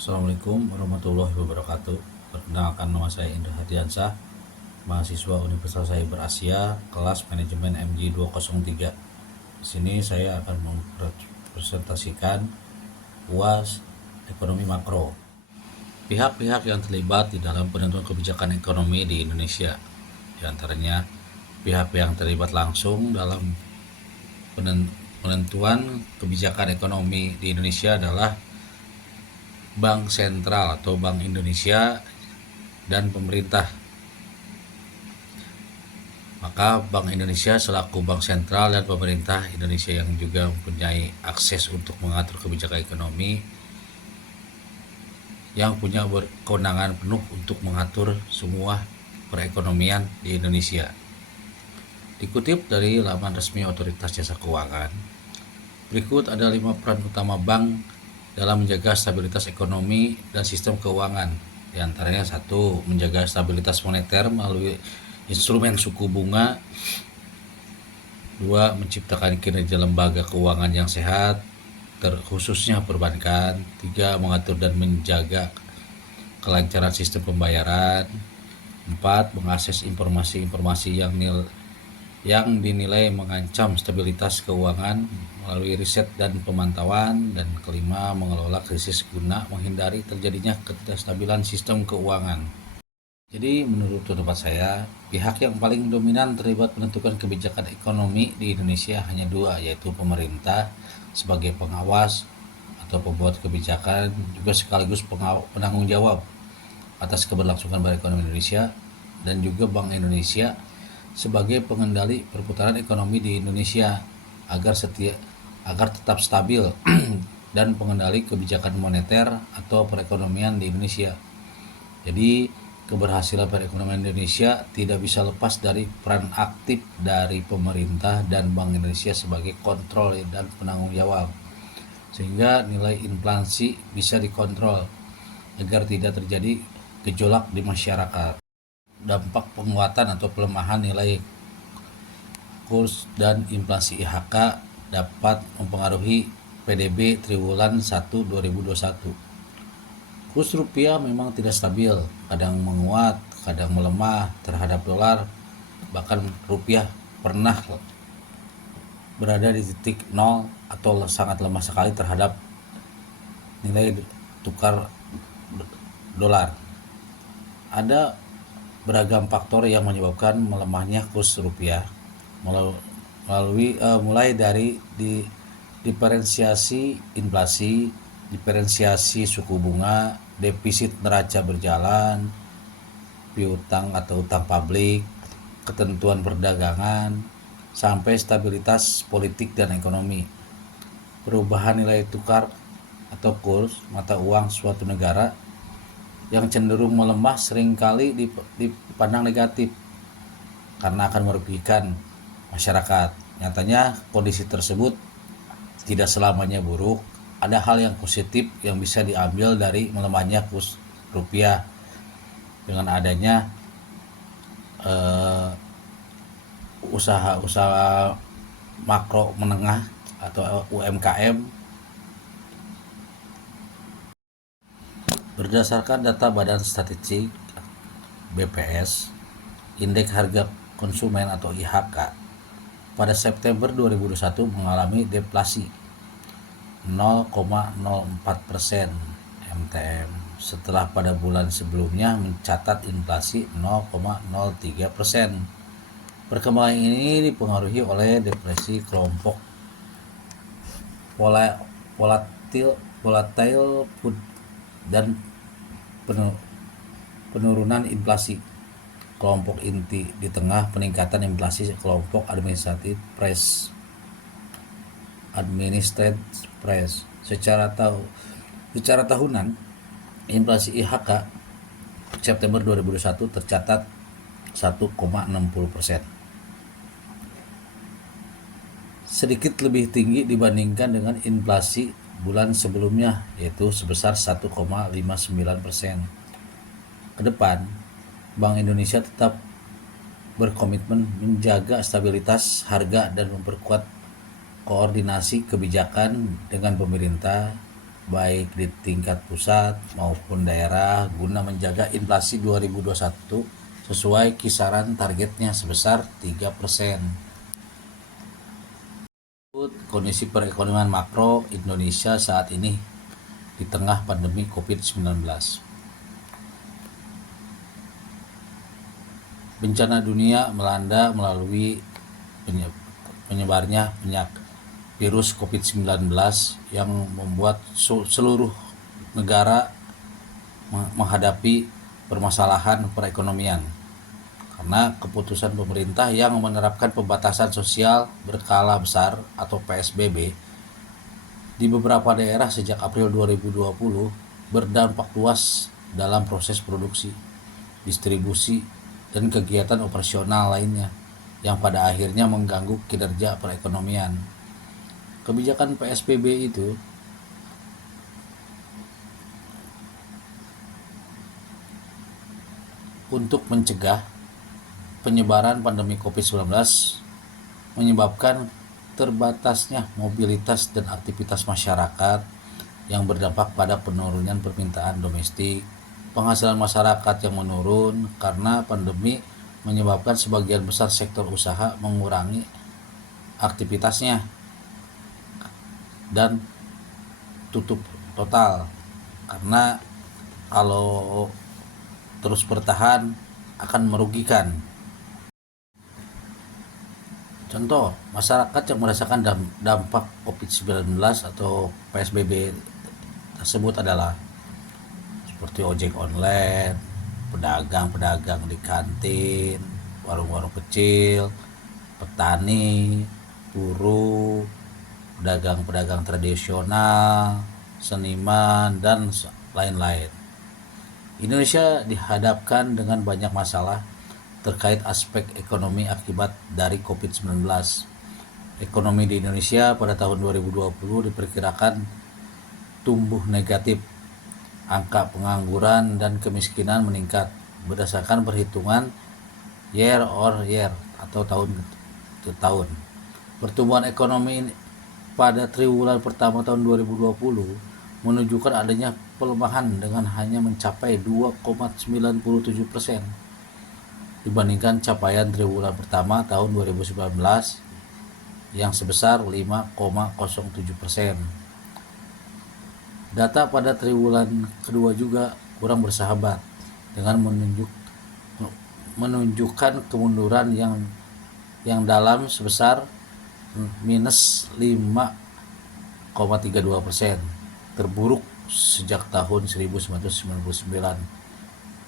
Assalamualaikum warahmatullahi wabarakatuh. Perkenalkan, nama saya Indra Hadiansah, mahasiswa Universitas Cyber Asia, kelas manajemen MG 203. Di sini saya akan mempresentasikan UAS ekonomi makro. Pihak-pihak yang terlibat di dalam penentuan kebijakan ekonomi di Indonesia, di antaranya pihak yang terlibat langsung dalam penentuan kebijakan ekonomi di Indonesia adalah Bank Sentral atau Bank Indonesia dan pemerintah. Maka Bank Indonesia selaku bank sentral dan pemerintah Indonesia yang juga mempunyai akses untuk mengatur kebijakan ekonomi, yang punya kewenangan penuh untuk mengatur semua perekonomian di Indonesia. Dikutip dari laman resmi Otoritas Jasa Keuangan, berikut ada 5 peran utama bank dalam menjaga stabilitas ekonomi dan sistem keuangan. Di antaranya 1. Menjaga stabilitas moneter melalui instrumen suku bunga. 2. Menciptakan kinerja lembaga keuangan yang sehat, terkhususnya perbankan. 3. Mengatur dan menjaga kelancaran sistem pembayaran. 4. Mengakses informasi-informasi yang dinilai mengancam stabilitas keuangan melalui riset dan pemantauan. Dan 5. Mengelola krisis guna menghindari terjadinya ketidakstabilan sistem keuangan. Jadi menurut pendapat saya, pihak yang paling dominan terlibat menentukan kebijakan ekonomi di Indonesia hanya 2, yaitu pemerintah sebagai pengawas atau pembuat kebijakan, juga sekaligus penanggung jawab atas keberlangsungan perekonomian Indonesia, dan juga Bank Indonesia sebagai pengendali perputaran ekonomi di Indonesia agar tetap stabil dan pengendali kebijakan moneter atau perekonomian di Indonesia. Jadi keberhasilan perekonomian Indonesia tidak bisa lepas dari peran aktif dari pemerintah dan Bank Indonesia sebagai kontrol dan penanggung jawab, sehingga nilai inflasi bisa dikontrol agar tidak terjadi gejolak di masyarakat. Dampak penguatan atau pelemahan nilai kurs dan inflasi IHK dapat mempengaruhi PDB triwulan 1 2021. Kurs rupiah memang tidak stabil, kadang menguat, kadang melemah terhadap dolar. Bahkan rupiah pernah berada di titik 0 atau sangat lemah sekali terhadap nilai tukar dolar. Ada beragam faktor yang menyebabkan melemahnya kurs rupiah, mulai dari diferensiasi inflasi, diferensiasi suku bunga, defisit neraca berjalan, piutang atau utang publik, ketentuan perdagangan, sampai stabilitas politik dan ekonomi. Perubahan nilai tukar atau kurs mata uang suatu negara yang cenderung melemah seringkali dipandang negatif karena akan merugikan masyarakat. Nyatanya kondisi tersebut tidak selamanya buruk. Ada hal yang positif yang bisa diambil dari melemahnya kurs rupiah dengan adanya usaha-usaha makro menengah atau UMKM. Berdasarkan data Badan Statistik BPS, indeks harga konsumen atau IHK pada September 2021 mengalami deflasi 0,04% MTM setelah pada bulan sebelumnya mencatat inflasi 0,03%. Perkembangan ini dipengaruhi oleh depresi kelompok volatile food dan penurunan inflasi kelompok inti di tengah peningkatan inflasi kelompok administrative price. Secara tahunan, inflasi IHK September 2021 tercatat 1,60%. Sedikit lebih tinggi dibandingkan dengan inflasi bulan sebelumnya, yaitu sebesar 1,59%. Ke depan, Bank Indonesia tetap berkomitmen menjaga stabilitas harga dan memperkuat koordinasi kebijakan dengan pemerintah baik di tingkat pusat maupun daerah guna menjaga inflasi 2021 sesuai kisaran targetnya sebesar 3%. Kondisi perekonomian makro Indonesia saat ini di tengah pandemi COVID-19. Bencana dunia melanda melalui penyebarnya virus COVID-19 yang membuat seluruh negara menghadapi permasalahan perekonomian karena keputusan pemerintah yang menerapkan pembatasan sosial berskala besar atau PSBB di beberapa daerah sejak April 2020 berdampak luas dalam proses produksi, distribusi, dan kegiatan operasional lainnya yang pada akhirnya mengganggu kinerja perekonomian. Kebijakan PSBB itu untuk mencegah penyebaran pandemi COVID-19 menyebabkan terbatasnya mobilitas dan aktivitas masyarakat yang berdampak pada penurunan permintaan domestik, penghasilan masyarakat yang menurun karena pandemi menyebabkan sebagian besar sektor usaha mengurangi aktivitasnya dan tutup total karena kalau terus bertahan akan merugikan. Contoh, masyarakat yang merasakan dampak COVID-19 atau PSBB tersebut adalah seperti ojek online, pedagang-pedagang di kantin, warung-warung kecil, petani, buruh, pedagang-pedagang tradisional, seniman, dan lain-lain. Indonesia dihadapkan dengan banyak masalah terkait aspek ekonomi akibat dari COVID-19. Ekonomi di Indonesia pada tahun 2020 diperkirakan tumbuh negatif. Angka pengangguran dan kemiskinan meningkat berdasarkan perhitungan year on year atau tahun ke tahun. Pertumbuhan ekonomi pada triwulan pertama tahun 2020 menunjukkan adanya pelemahan dengan hanya mencapai 2,97% dibandingkan capaian triwulan pertama tahun 2019 yang sebesar 5,07%. Data pada triwulan kedua juga kurang bersahabat dengan menunjukkan kemunduran yang dalam sebesar minus 5,32%, terburuk sejak tahun 1999.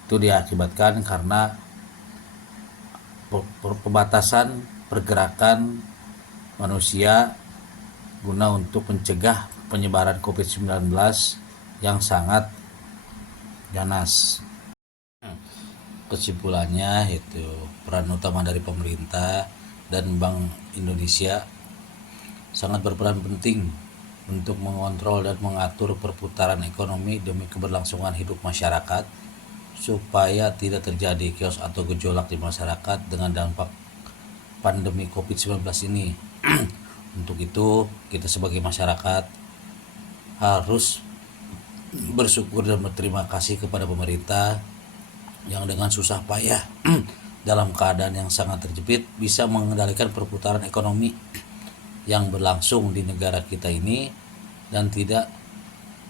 Itu diakibatkan karena pembatasan pergerakan manusia guna untuk mencegah penyebaran COVID-19 yang sangat ganas. Kesimpulannya itu peran utama dari pemerintah dan Bank Indonesia sangat berperan penting untuk mengontrol dan mengatur perputaran ekonomi demi keberlangsungan hidup masyarakat supaya tidak terjadi chaos atau gejolak di masyarakat dengan dampak pandemi COVID-19 ini. Untuk itu, kita sebagai masyarakat harus bersyukur dan berterima kasih kepada pemerintah yang dengan susah payah dalam keadaan yang sangat terjepit bisa mengendalikan perputaran ekonomi yang berlangsung di negara kita ini dan tidak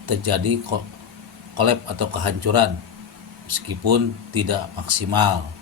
terjadi kolap atau kehancuran meskipun tidak maksimal.